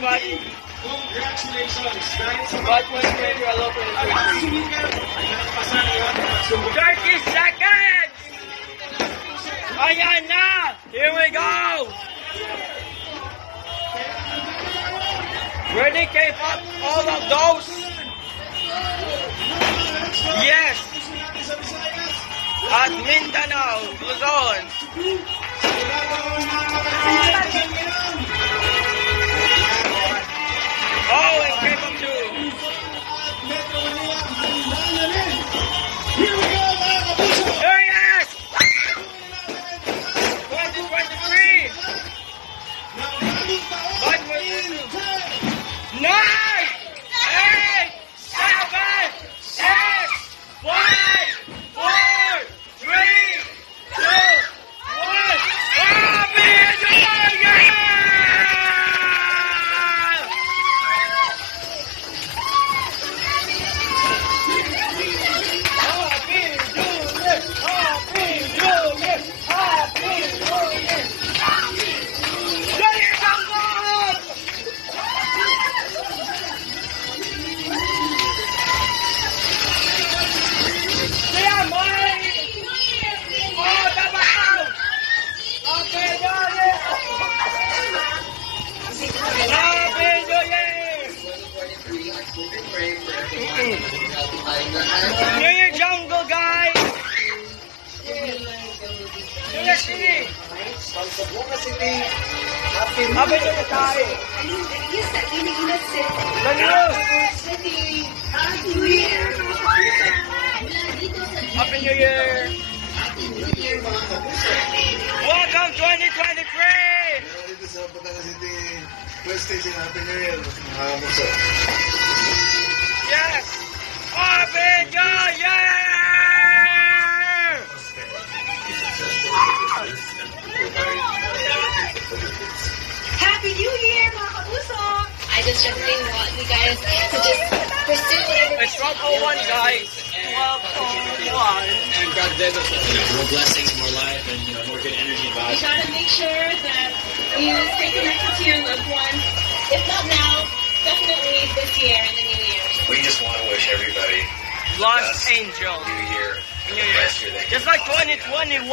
much. But when you're all over the 30 seconds! Ayan na! Here we go! Ready, K-pop? All of those? Yes! At Mindanao, Luzon. Oh, and K-pop too. Oh yes! 2023! But we're 9! 8! 7! 6! 5! 4! 3! 2! 1! Happy New Year! New Year Jungle, guys! New Year City! Happy New Year, tayo! Happy New Year! Welcome 2023! Dito sa Batangas City, West Station, Happy New Year, mga muso. Yes! Happy New Year! Happy New Year, mga kapuso! I just definitely want you guys to just pursue whatever. It's 12:01, guys. 12:01. And God bless us, more blessings, more life, and more good energy You vibes. gotta make sure that you stay connected to your loved ones. If not now, definitely this year and the new year. We just want to wish everybody Lost Angel. New Year. New Year. Best year they can Just like 2021.